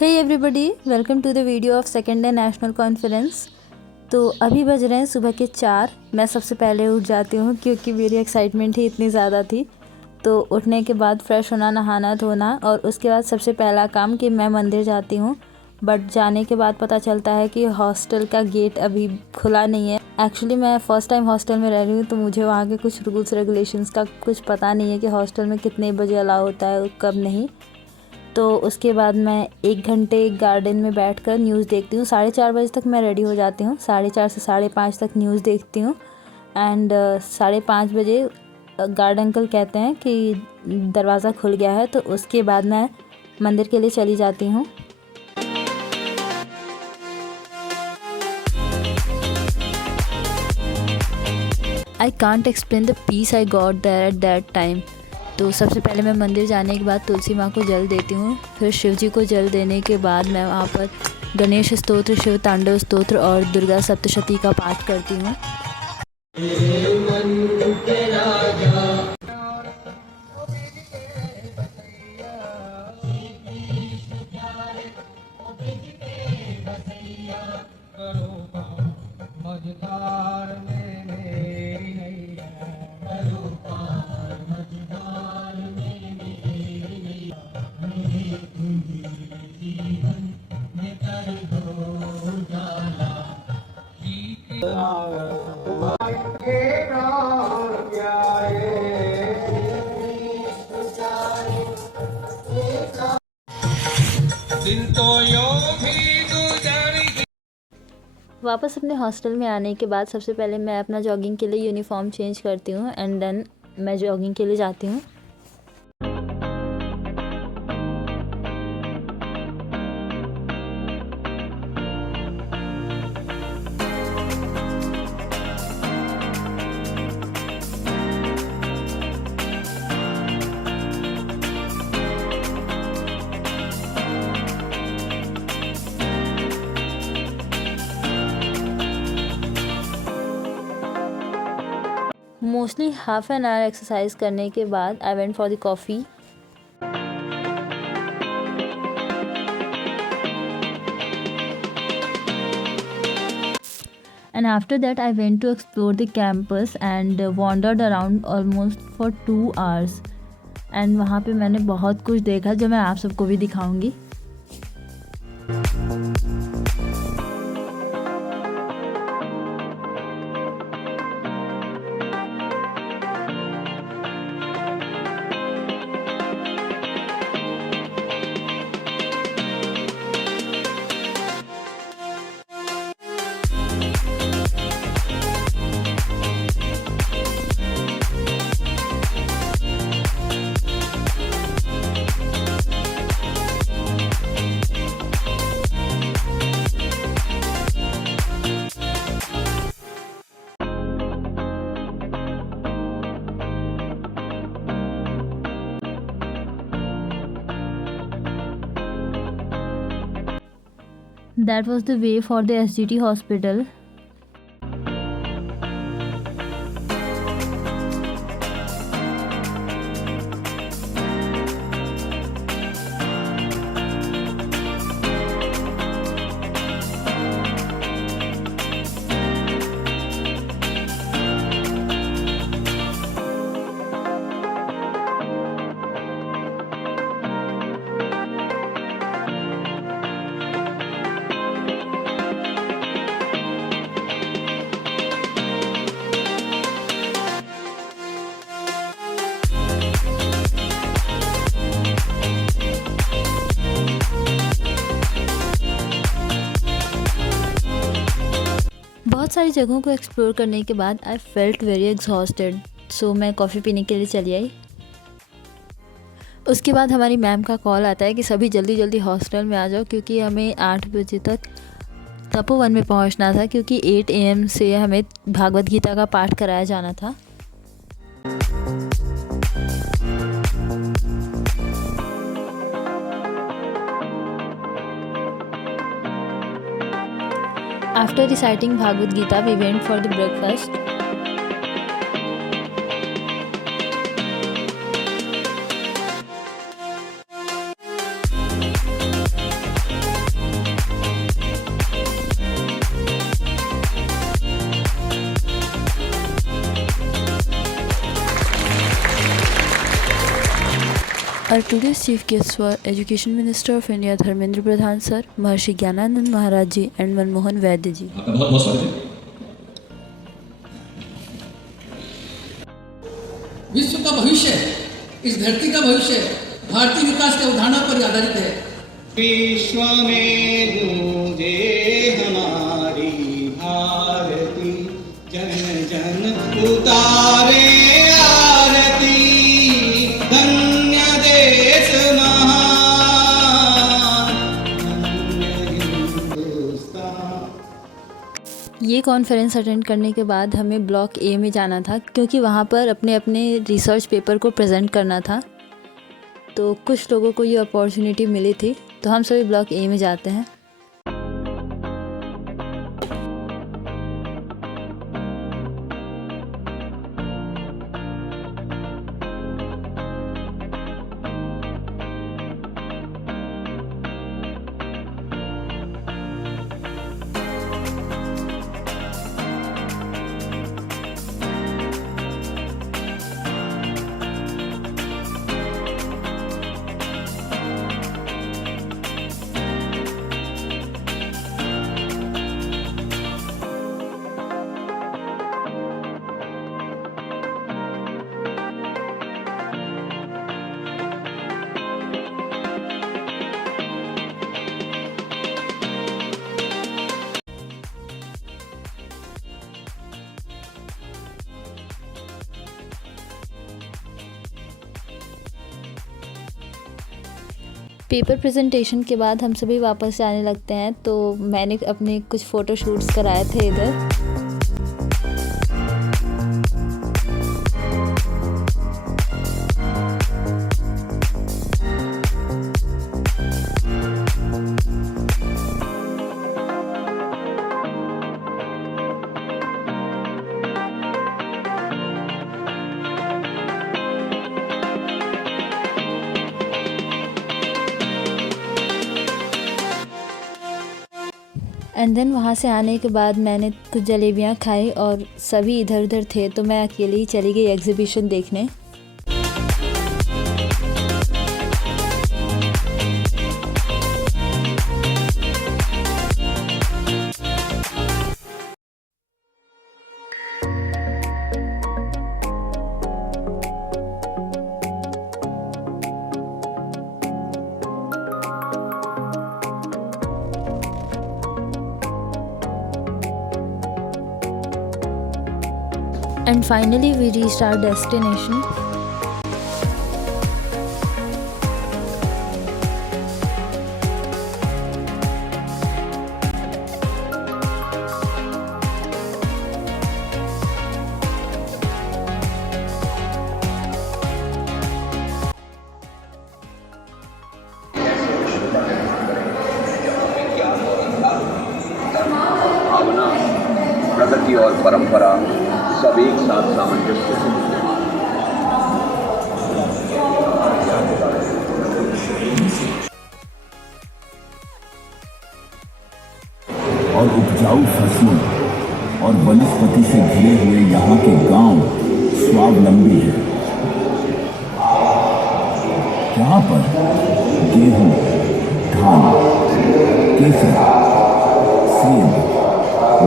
Hey everybody, welcome to the video of second day national conference. तो अभी बज रहे हैं सुबह के 4। मैं सबसे पहले उठ जाती हूँ क्योंकि मेरी एक्साइटमेंट ही इतनी ज़्यादा थी। तो उठने के बाद फ्रेश होना, नहाना धोना और उसके बाद सबसे पहला काम कि मैं मंदिर जाती हूँ। बट जाने के बाद पता चलता है कि हॉस्टल का गेट अभी खुला नहीं है। एक्चुअली मैं फ़र्स्ट टाइम हॉस्टल में रह रही हूँ, तो मुझे वहाँ के कुछ रूल्स रेगुलेशंस का कुछ पता नहीं है कि हॉस्टल में कितने बजे अलाउ होता है और कब नहीं। तो उसके बाद मैं 1 घंटे गार्डन में बैठकर न्यूज़ देखती हूँ। 4:30 बजे तक मैं रेडी हो जाती हूँ। 4:30 से 5:30 तक न्यूज़ देखती हूँ एंड 5:30 बजे गार्ड अंकल कहते हैं कि दरवाज़ा खुल गया है। तो उसके बाद मैं मंदिर के लिए चली जाती हूँ। I can't explain the peace I got there at that time. तो सबसे पहले मैं मंदिर जाने के बाद तुलसी माँ को जल देती हूँ। फिर शिव जी को जल देने के बाद मैं वहाँ पर गणेश स्तोत्र, शिव तांडव स्तोत्र और दुर्गा सप्तशती का पाठ करती हूँ। वापस अपने हॉस्टल में आने के बाद सबसे पहले मैं अपना जॉगिंग के लिए यूनिफॉर्म चेंज करती हूँ एंड देन मैं जॉगिंग के लिए जाती हूँ। Mostly half an hour exercise करने के बाद I went for the coffee. And after that I went to explore the campus and wandered around almost for 2 hours. एंड वहाँ पे मैंने बहुत कुछ देखा जो मैं आप सबको भी दिखाऊंगी। That was the way for the SGT hospital. बहुत सारी जगहों को एक्सप्लोर करने के बाद आई फेल्ट वेरी एग्जॉस्टेड, सो मैं कॉफ़ी पीने के लिए चली आई। उसके बाद हमारी मैम का कॉल आता है कि सभी जल्दी जल्दी हॉस्टल में आ जाओ क्योंकि हमें 8 बजे तक तपोवन में पहुंचना था, क्योंकि 8 AM से हमें भागवत गीता का पाठ कराया जाना था। After reciting Bhagavad Gita, we went for the breakfast. Our today's chief guests were Education Minister of India Dharmendra Pradhan sir, Maharshi Gyananand Maharaj ji and Manmohan Vaidya ji. आपका बहुत बहुत स्वागत है। विश्व का भविष्य, इस धरती का भविष्य भारतीय विकास के उदाहरणों पर आधारित है। विश्व में गूंजे हमारी भारती, जन जन उतारे आरती, धन्य देश महान, धन्य हिंदुस्तान। ये कॉन्फ्रेंस अटेंड करने के बाद हमें ब्लॉक ए में जाना था क्योंकि वहाँ पर अपने अपने रिसर्च पेपर को प्रेजेंट करना था। तो कुछ लोगों को ये अपॉर्चुनिटी मिली थी, तो हम सभी ब्लॉक ए में जाते हैं। पेपर प्रेजेंटेशन के बाद हम सभी वापस जाने लगते हैं। तो मैंने अपने कुछ फ़ोटो शूट्स कराए थे इधर। एंड देन वहाँ से आने के बाद मैंने कुछ जलेबियाँ खाई और सभी इधर उधर थे, तो मैं अकेले ही चली गई एग्जीबिशन देखने। And finally we reached our destination. भावना, प्रगति और परंपरा सब एक साथ सामंजस्य से और उपजाऊ फसलों और वनस्पति से घिरे हुए यहाँ के गांव स्वावलंबी हैं। यहाँ पर गेहूं, धान, केसर, सेब,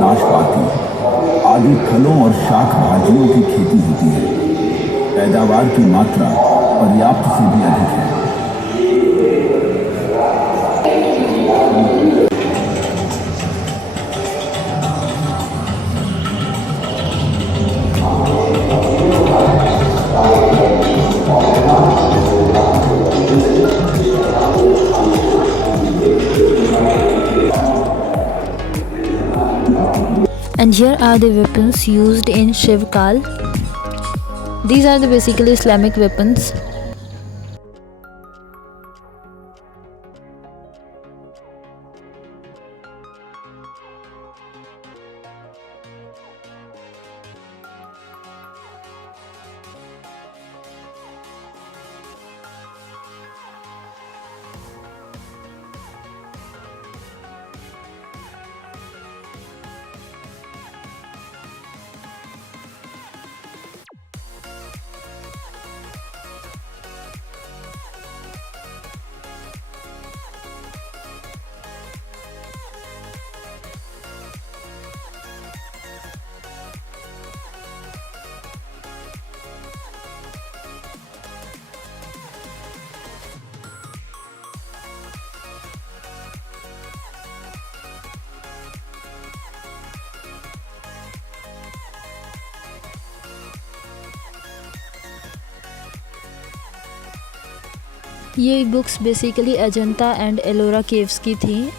नाशपाती आदि फलों और शाक भाजियों की खेती होती है। पैदावार की मात्रा पर्याप्त से भी अधिक है। And here are the weapons used in Shivkal. These are the basically Islamic weapons. ये बुक्स बेसिकली अजंता एंड एलोरा केव्स की थी।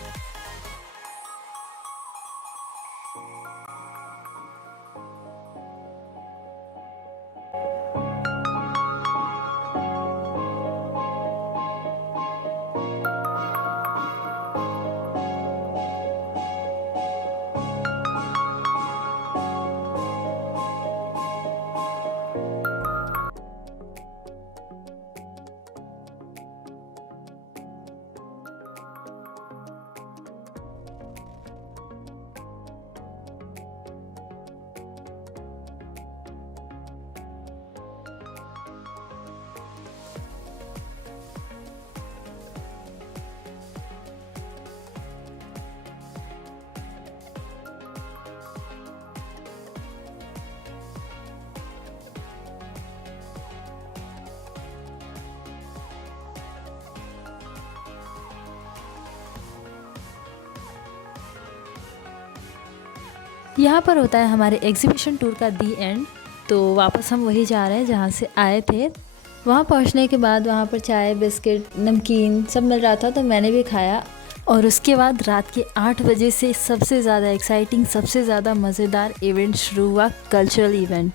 यहाँ पर होता है हमारे एग्जीबिशन टूर का दी एंड। तो वापस हम वही जा रहे हैं जहाँ से आए थे। वहाँ पहुँचने के बाद वहाँ पर चाय बिस्किट नमकीन सब मिल रहा था, तो मैंने भी खाया। और उसके बाद रात के 8 बजे से सबसे ज़्यादा एक्साइटिंग, सबसे ज़्यादा मज़ेदार इवेंट शुरू हुआ, कल्चरल इवेंट।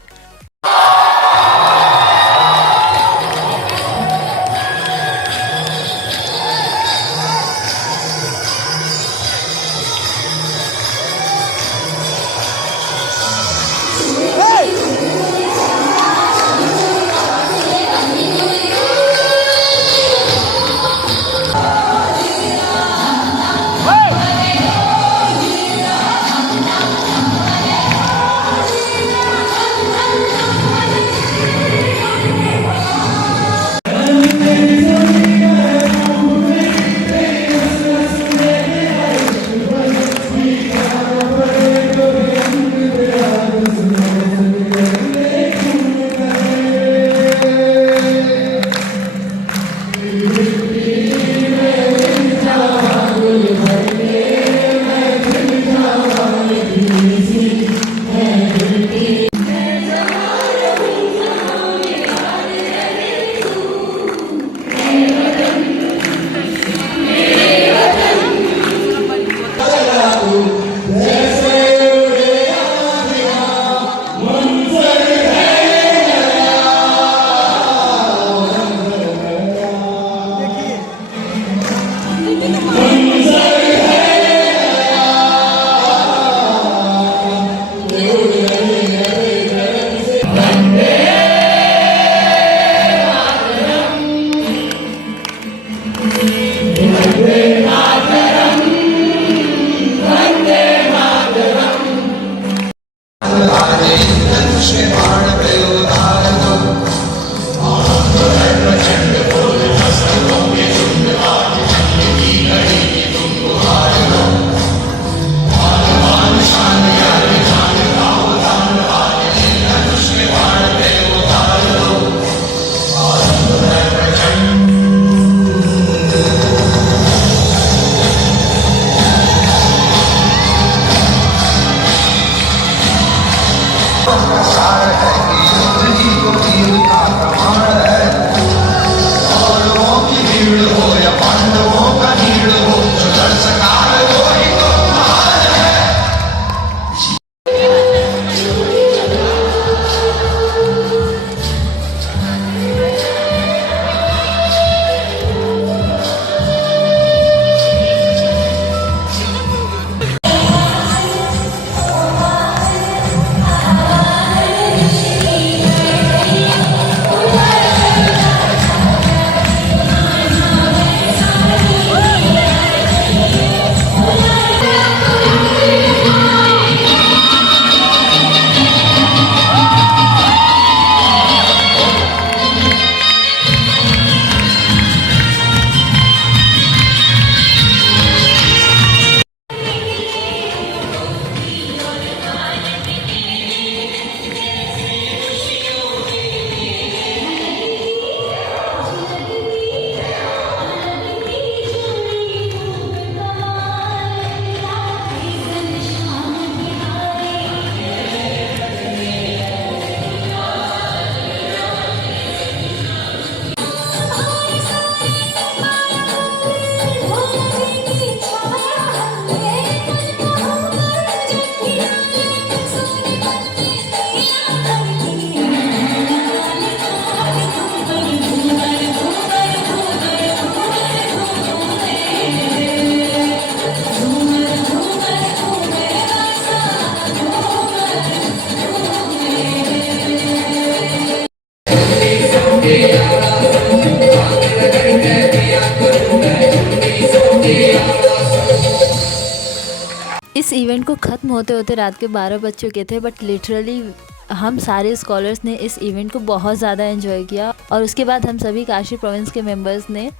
इवेंट को ख़त्म होते होते रात के 12 बज चुके थे, बट लिटरली हम सारे स्कॉलर्स ने इस इवेंट को बहुत ज़्यादा एंजॉय किया। और उसके बाद हम सभी काशी प्रोविंस के मेंबर्स ने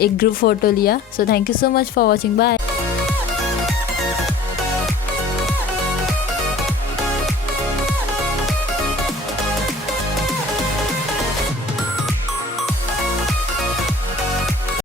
एक ग्रुप फ़ोटो लिया। So thank you so much for watching, bye.